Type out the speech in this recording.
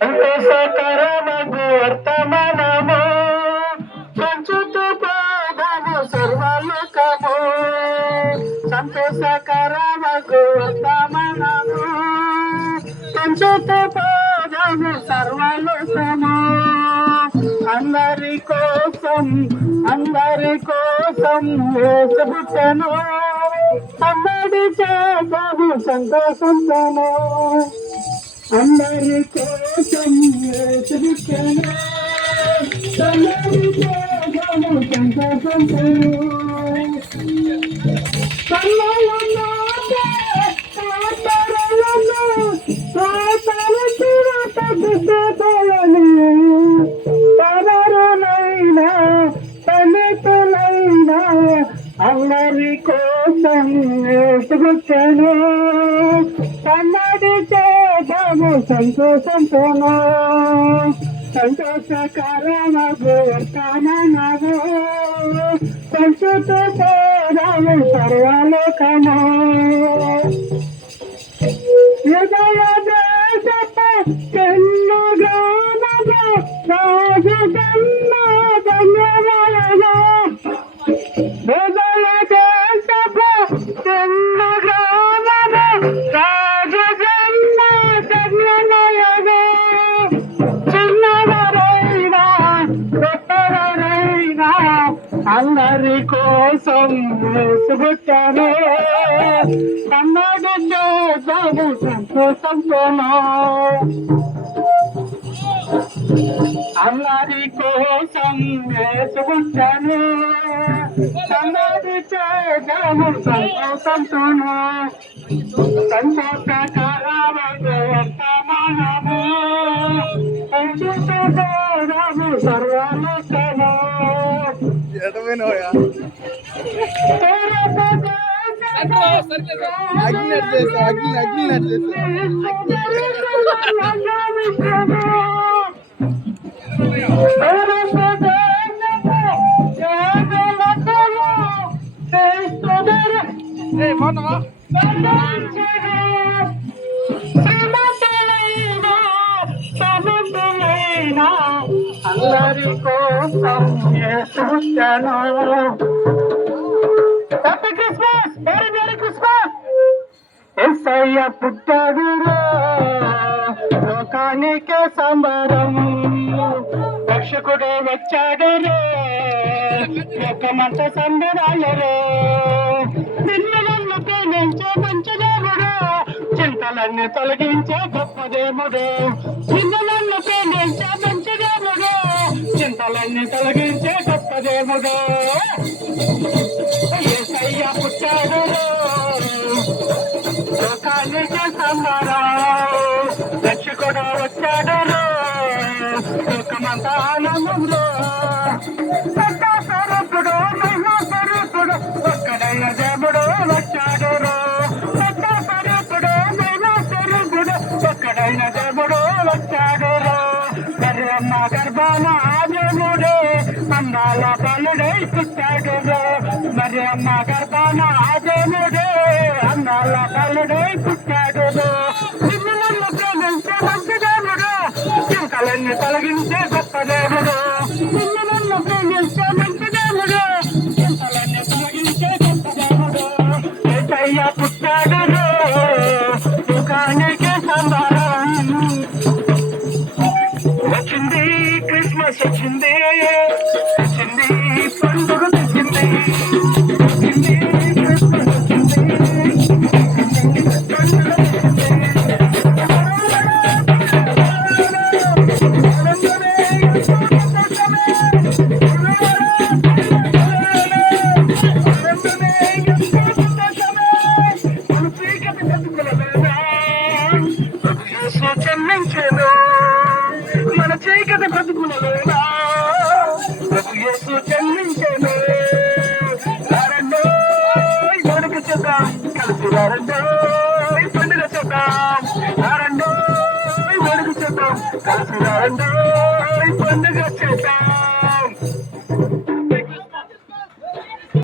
సంతోషకరమగు వర్తమానము సంచుతు పాదము సర్వలోకము. సంతోషకరమగు వర్తమానము సంచుతు పాదము సర్వలోకము. అందరి కోసం యేసు పుట్టెను, అందరి చేతము సంతోషంతోను. అందరి కోసం యేసు పుట్టెను, అందరి చేతము సంతోషంతోను. అందరి కోసం యేసు పుట్టెను, అందరి చేతము సంతోషంతోను. సంతోషకరమగు వర్తమానము సంచుతు పాదము సర్వలోకము. హృదయ దేశపు చెన్నుగానము రాజు జన్మ ధన్యమయము. హృదయ దేశపు చెన్నుగానము రాజు జన్మ ధన్యమయము. చిన్నవరైనా గొప్పవరైనా అందరి కోసం యేసు పుట్టెను, అందరి చేతము సంతోషంతోను. అందరి కోసం యేసు పుట్టెను, అందరి చేతము సంతోషంతోను. సంతోషకరమగు వర్తమానము సంచుతు పాదము సర్వలోకము. అందరి కోసం యేసు పుట్టెను. Happy Christmas, merry Christmas. Yesayya పుట్టాడురా లోకానికే సంబరం, రక్షకుడు వచ్చాడురే లోకమంతా సంబరాలరే. నిన్ను ప్రేమించే మంచి దేవుడు, చింతలన్నీ తొలగించే గొప్ప దేవుడు. నిన్ను ప్రేమించే మంచి దేవుడు, చింతలన్నీ తొలగించే గొప్ప దేవుడు. యేసయ్య పుట్టాడు లోకానికి సంబరం, రక్షకుడు వచ్చాడు లోకమంతా ఆనందంలో. సర్వస్వరూపుడు మహిమాస్వరూపుడు ఒక్కడైన దేవుడు వచ్చాడు. సర్వస్వరూపుడు మహిమాస్వరూపుడు ఒక్కడైన దేవుడు వచ్చాడు. మరియమ్మ గర్భాన దేవుడే అందాల బాలుడై పుట్టాడు. మరియమ్మ గర్భాన దేవుడే అందాల బాలుడై పుట్టాడు. నిన్ను ప్రేమించే మంచి దేవుడు, చింతలన్నీ తొలగించే గొప్ప దేవుడు. నిన్ను ప్రేమించే మంచి దేవుడు, చింతలన్నీ తొలగించే గొప్ప దేవుడు. యేసయ్య పుట్టాడు లోకానికి సంబరం. వచ్చింది క్రిస్మస్, వచ్చింది వచ్చింది పండుగ తెచ్చింది. వచ్చింది క్రిస్మస్, వచ్చింది పండుగ చెల్లించెను మన చీకటి బ్రతుకులలోనా. యేసు చెల్లించెను. రండో కొడుకు చేద్దాం కలిసి, రండో పండుగ చేద్దాం. రండో కొడుకు చేద్దాం కలిసి, రండో పండుగ చేద్దాం.